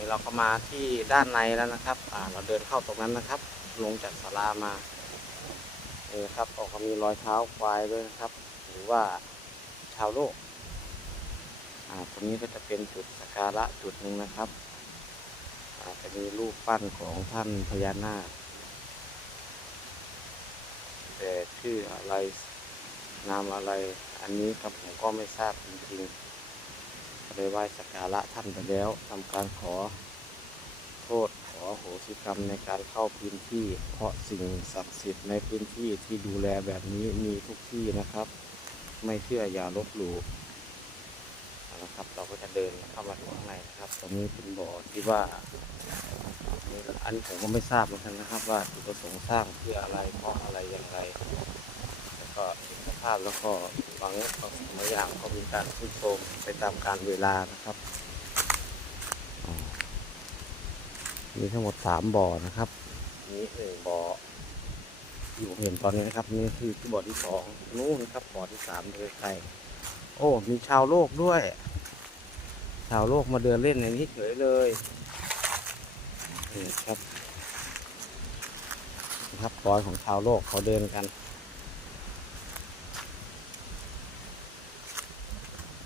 นี่เราก็มาที่ด้านในแล้วนะครับ อ่า เราเดินเข้าตรงนั้นนะครับ ลงจากศาลามานี่นะครับออกก็มีรอยเท้าควายด้วยนะครับ หรือว่าชาวโลก อ่า ตรงนี้ก็จะเป็นจุดสักการะจุดหนึ่งนะครับ อาจจะมีรูปปั้นของท่านพญานาคแต่ชื่ออะไรนามอะไร อันนี้ครับผมก็ไม่ทราบจริงๆ ก็เลยไหว้สักการะท่านไปแล้วทำการขอโทษขอโหสิกรรมในการเข้าพื้นที่ เพราะสิ่งศักดิ์สิทธิ์ในพื้นที่ที่ดูแลแบบนี้มีทุกที่นะครับ ไม่เชื่ออย่าลบหลู่นะครับเราก็จะเดินเข้ามาข้างในนะครับ ตรงนี้เป็นบ่อที่ว่าอันผมก็ไม่ทราบเหมือนกันนะครับ ว่าจุดประสงค์สร้างเพื่ออะไรเพราะอะไรอย่างไรแล้วก็ ภาพแล้วก็บางบางสิ่งบางอย่างก็มีการทรุดโทมไปตามการเวลานะครับ มีทั้งหมดสามบ่อนะครับ นี่หนึ่งบ่ออยู่เห็นตอนนี้นะครับ นี่คือที่บ่อที่สองนู่นครับบ่อที่สามเลยใครโอ้ มีชาวโลกด้วย ชาวโลกมาเดินเล่นในนี้เฉยเลยนี่ครับนะครับรอยของชาวโลกเขาเดินกัน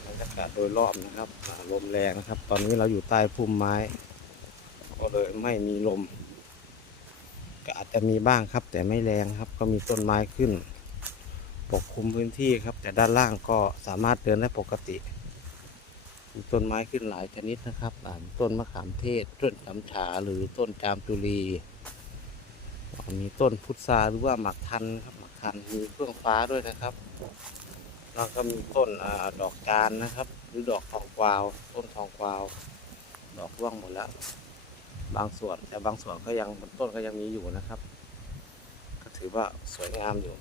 บรรยากาศ โดยรอบนะครับลมแรงนะครับ ตอนนี้เราอยู่ใต้พุ่มไม้ ก็เลยไม่มีลม ก็อาจจะมีบ้างครับ แต่ไม่แรงครับ ก็มีต้นไม้ขึ้น ปกคลุมพื้นที่ครับ แต่ด้านล่างก็สามารถเดินได้ปกติมีต้นไม้ขึ้นหลายชนิดนะครับต้นมะขามเทศ ต้นสำฉาหรือต้นจามจุรีมีต้นพุทราหรือว่าหมักทันครับหมักทันมีเฟื่องฟ้าด้วยนะครับ แล้วก็มีต้นอดอกจานนะครับ หรือดอกทองกวาว ต้นทองกวาว ดอกร่วงหมดแล้ว บางส่วนแต่บางส่วนก็ยังต้นก็ยังมีอยู่นะครับ ก็ถือว่าสวยงามอยู่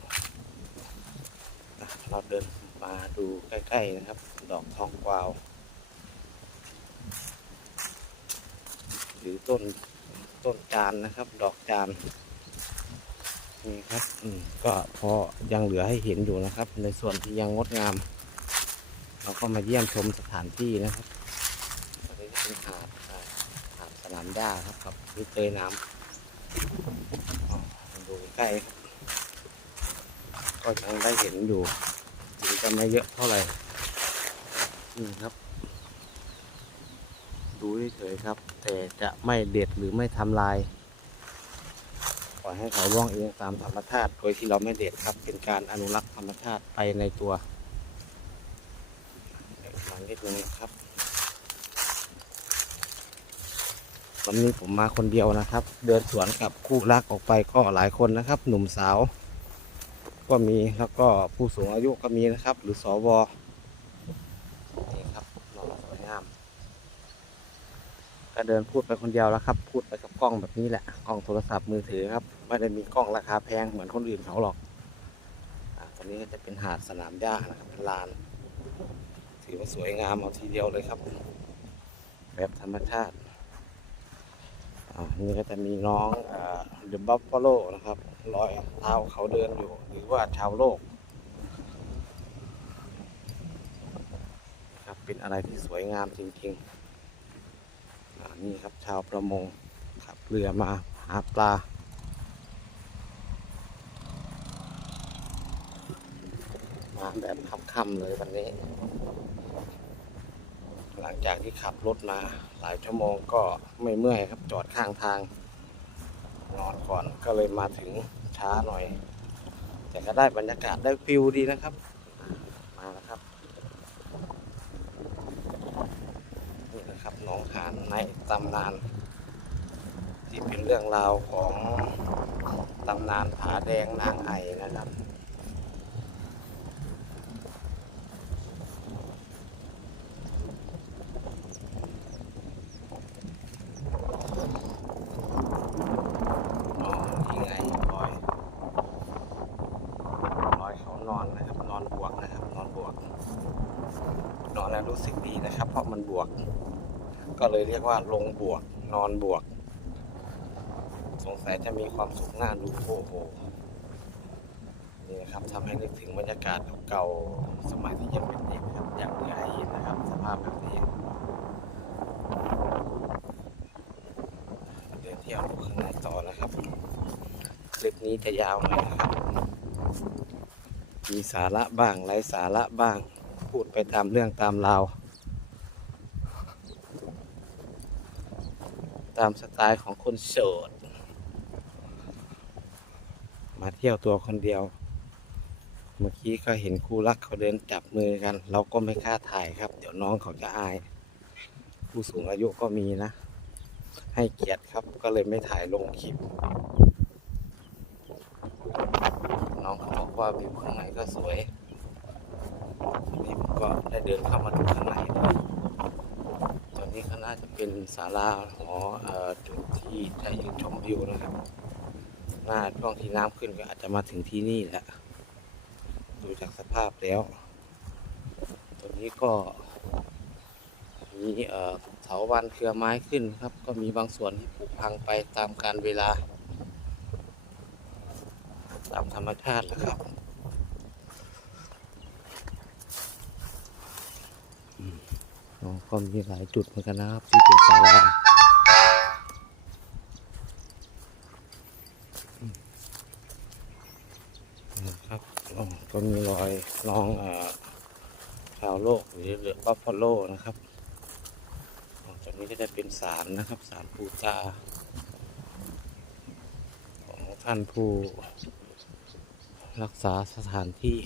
เราเดินมาดูใกล้ๆนะครับ ดอกทองกวาว หรือต้นต้นจานนะครับ ดอกจาน นี่ครับอืมก็พอยังเหลือให้เห็นอยู่นะครับ ในส่วนที่ยังงดงาม เราก็มาเยี่ยมชมสถานที่นะครับอันนี้เป็นหาดหาดสนามหญ้าครับกับมีเตยน้ำอ๋อมาดูใกล้ครับก็ยังได้เห็นอยู่ถึงจะไม่เยอะเท่าไหร่นี่ครับ ดูเฉยๆครับ แต่จะไม่เด็ดหรือไม่ทำลาย อยให้เขาร่วงเองตามธรรมชาติ โดยที่เราไม่เด็ดครับ เป็นการอนุรักษ์ธรรมชาติไปในตัวเดี๋ยวมานิดนึงครับ วันนี้ผมมาคนเดียวนะครับ เดินสวนกับคู่รักออกไปก็หลายคนนะครับ หนุ่มสาว ก็มีแล้วก็ผู้สูงอายุก็มีนะครับ หรือสวนี่ครับนอนสวยงามก็เดินพูดไปคนเดียวแล้วครับ พูดไปกับกล้องแบบนี้แหละ กล้องโทรศัพท์มือถือครับ ไม่ได้มีกล้องราคาแพงเหมือนคนอื่นเขาหรอกอตรงนี้ก็จะเป็นหาดสนามหญ้านะครับเป็นลาน ถือว่าสวยงามเอาทีเดียวเลยครับ แบบธรรมชาติอ่านี่ก็จะมีน้องเดอะบัฟฟาโลนะครับรอยเท้าเขาเดินอยู่ หรือว่าชาวโลกครับเป็นอะไรที่สวยงามจริงๆนี่ครับชาวประมงขับเรือมาหาปลา มาแบบค่ำๆเลยวันนี้ หลังจากที่ขับรถมาหลายชั่วโมงก็ไม่เมื่อยครับจอดข้างทาง นอนก่อนก็เลยมาถึงช้าหน่อย แต่ก็ได้บรรยากาศได้ฟิลดีนะครับ มาแล้วครับนี่นะครับหนองหานในตำนาน ที่เป็นเรื่องราวของตำนานผาแดงนางไอนะครับ อ๋อนี่ไงรอยรอยเขานอนนะครับ นอนบวกนะครับ นอนบวก นอนแล้วรู้สึกดีนะครับ เพราะ มันบวก ก็เลยเรียกว่าลงบวก นอนบวก สงสัยจะมีความสุขน่าดูโอ้โหนี่นะครับทำให้นึกถึงบรรยากาศเก่าๆสมัยที่ยังเป็นเด็กนะครับอยากเหลือให้เห็นนะครับ สภาพแบบนี้เดินะครับ คลิปนี้จะยาวหน่อยนะครับ มีสาระบ้างไร้สาระบ้าง พูดไปตามเรื่องตามราว ตามสไตล์ของคนโสด มาเที่ยวตัวคนเดียว เมื่อกี้ก็เห็นคู่รักเขาเดินจับมือกัน เราก็ไม่กล้าถ่ายครับ เดี๋ยวน้องเขาจะอาย ผู้สูงอายุก็มีนะ ให้เกียรติครับก็เลยไม่ถ่ายลงคลิป น้องเขาบอกว่าวิวข้างในก็สวยทีนี้ผมก็ได้เดินเข้ามาดูข้างในด้วย นี้ก็น่าจะเป็นศาลาหอเอ่อจุดที่จะยืนชมวิวนะครับ หน้าช่วงที่น้ำขึ้นก็อาจจะมาถึงที่นี่แหละ ดูจากสภาพแล้ว ตัวนี้ก็มีเอ่อเสาวันเครือไม้ขึ้นครับ ก็มีบางส่วนที่ผุพังไปตามการเวลา ตามธรรมชาตินะครับอืมอ๋อ ก็มีหลายจุดเหมือนกันนะครับที่เป็นศาลาอืมนะครับอ๋อก็มีรอยรองเอ่อชาวโลกหรือเรือบัฟฟาโลนะครับอ๋อตรงนี้ก็จะเป็นศาลนะครับศาลปูจาของท่านผู้รักษาสถานที่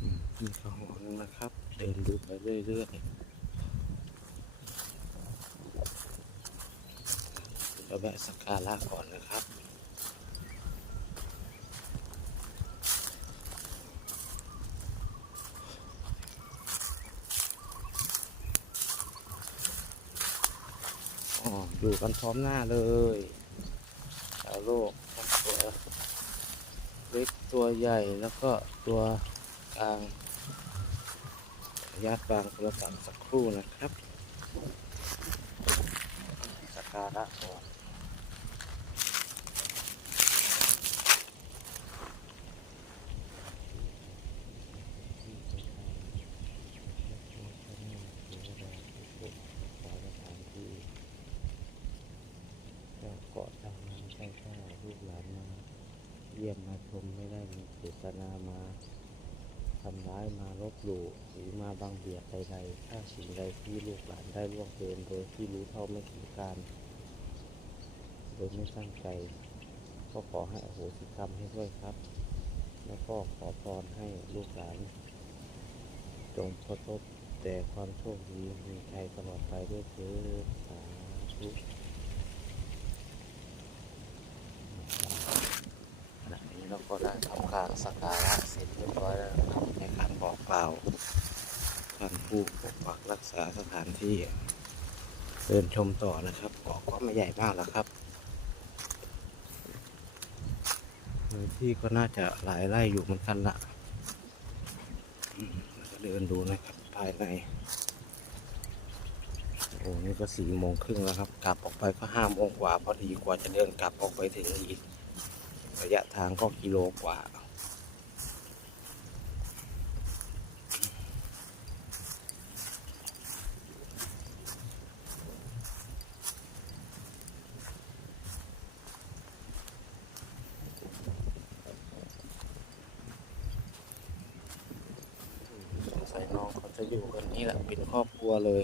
อื มมีกระหอนนะครับ เดินดูไปเรื่อยๆจะแวะสักการะก่อนนะครับอ๋ออยู่กันพร้อมหน้าเลยชาวโลกทั้งตัวเล็กตัวใหญ่แล้วก็ตัวกลาง ญาติบางโทรศัพท์สักครู่นะครับสักการะก่อนเกาะทางน้ำใกล้ๆลูกหลานมา เยี่ยมมาชมไม่ได้มีเจตนามา ทำร้ายมาลบหลู่หรือมาบังเบียดใดๆถ้าสิ่งใดที่ลูกหลานได้ล่วงเกินโดยที่รู้เท่าไม่ถึงการ โดยไม่ตั้งใจ ก็ขอให้อโหสิกรรมให้ด้วยครับ แล้วก็ขอพรให้ลูกหลาน จงประสบแต่ความโชคดีมีชัยตลอดไปด้วยเถิดสาธุขณะนี้เราก็ได้ทำการสักการะเสร็จเรียบร้อยแล้ว การบอกกล่าวท่านผู้ปกปักรักษาสถานที่ เดินชมต่อนะครับเกาะก็ไม่ใหญ่มากแล้วครับพื้นที่ก็น่าจะหลายไร่อยู่เหมือนกันละเดินดูนะครับภายใน โอ้นี่ก็สี่โมงครึ่งแล้วครับ กลับออกไปก็ห้าโมงกว่าพอดีกว่าจะเดินกลับออกไปถึงอีก ระยะทางก็กิโลกว่า สงสัย น้องเขาจะอยู่กันนี่แหละเป็นครอบครัวเลย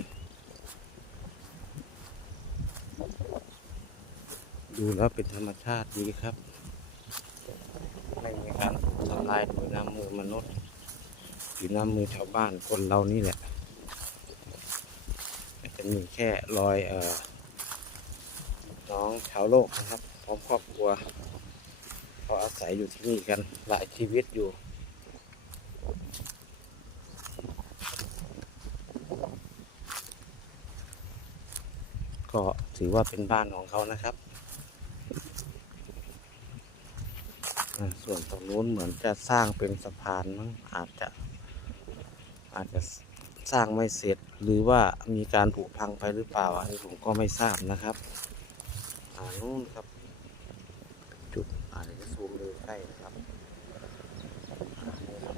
ดูแล้วเป็นธรรมชาติดีครับไม่มีการทำลายโดยน้ำมือมนุษย์หรือน้ำมือชาวบ้านคนเรานี่แหละจะมีแค่รอยเอ่อน้องชาวโลกนะครับ พร้อมครอบครัวเขาอาศัยอยู่ที่นี่กันหลายชีวิตอยู่ ก็ถือว่าเป็นบ้านของเขานะครับ ส่วนตรงนู้นเหมือนจะสร้างเป็นสะพานมั้งอาจจะอาจจะสร้างไม่เสร็จหรือว่ามีการผุพังไปหรือเปล่าอันนี้ผมก็ไม่ทราบนะครับอ่านู้นครับ จุดอาจจะซูมดูใกล้นะครับอ่านี่ครับ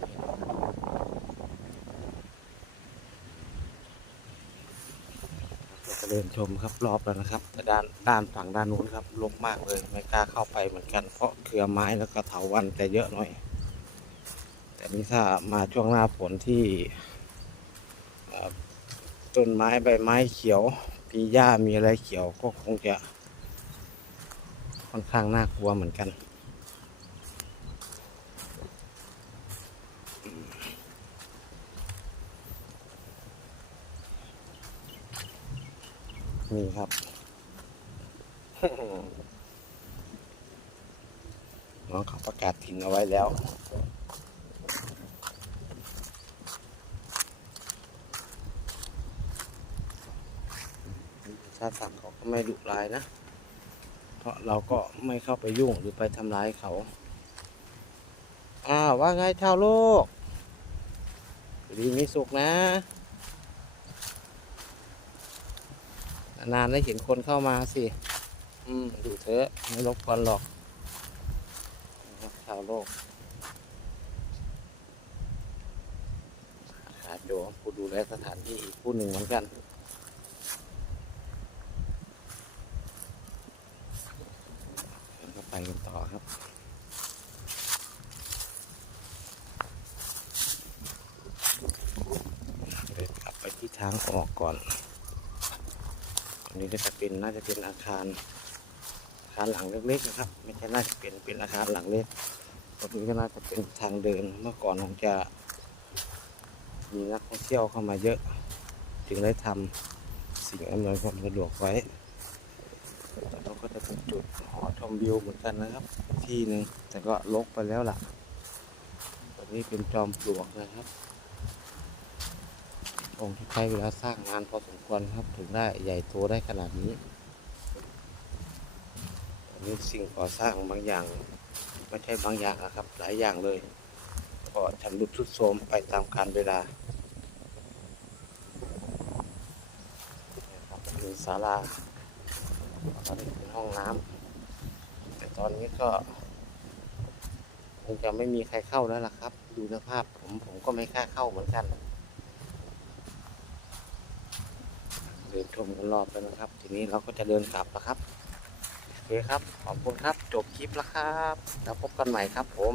จะ เดินชมครับรอบแล้วนะครับ แต่ด้านด้านฝั่งด้านนู้นครับรกมากเลยไม่กล้าเข้าไปเหมือนกันเพราะเครือไม้แล้วก็เถาวันแต่เยอะหน่อย แต่นี่ถ้ามาช่วงหน้าฝนที่ต้นไม้ใบไม้เขียวมีหญ้ามีอะไรเขียวก็คงจะค่อนข้างน่ากลัวเหมือนกัน นี่ครับ น้องเขาประกาศถิ่นเอาไว้แล้ว ชาติสัตว์เขาก็ไม่ดุร้ายนะ เพราะเราก็ไม่เข้าไปยุ่งหรือไปทำร้ายเขาอ้าว่าไงชาวโลก ดีมีสุขนะ นานๆได้เห็นคนเข้ามาสิ อืมดูเถอะไม่รบกวนหรอกนะครับชาวโลกขาดโยผู้ดูแลสถานที่อีกผู้หนึ่งเหมือนกันแล้วก็ไปกันต่อครับ เดินกลับไปที่ทางออกก่อน อันนี้ก็จะเป็นน่าจะเป็นอาคารอาคารหลังเล็กๆนะครับ ไม่ใช่น่าจะเป็นเป็นอาคารหลังเล็กตรงนี้ก็น่าจะเป็นทางเดินเมื่อก่อนคงจะมีนักท่องเที่ยวเข้ามาเยอะ จึงได้ทำสิ่งอำนวยความสะดวกไว้แล้วก็จะเป็นจุดหอชมวิวเหมือนกันนะครับ ที่หนึ่งแต่ก็ลกไปแล้วล่ะตรงนี้เป็นจอมปลวกนะครับ องค์ที่ใช้เวลาสร้างงานพอสมควรครับถึงได้ใหญ่โตได้ขนาดนี้นนี้สิ่งก่อสร้างบางอย่าง ไม่ใช่บางอย่างนะครับ หลายอย่างเลยก็ชำรุดทรุดโทรมไปตามกาลเวลานะครับมีศาลาตอนนี้เป็นห้องน้ำแต่ตอนนี้ก็คงจะไม่มีใครเข้าแล้วล่ะครับ ดูสภาพผมผมก็ไม่กล้าเข้าเหมือนกัน ชมกันรอบแล้วนะครับ ทีนี้เราก็จะเดินกลับแล้วครับ โอเคครับ ขอบคุณครับ จบคลิปแล้วครับ แล้วพบกันใหม่ครับผม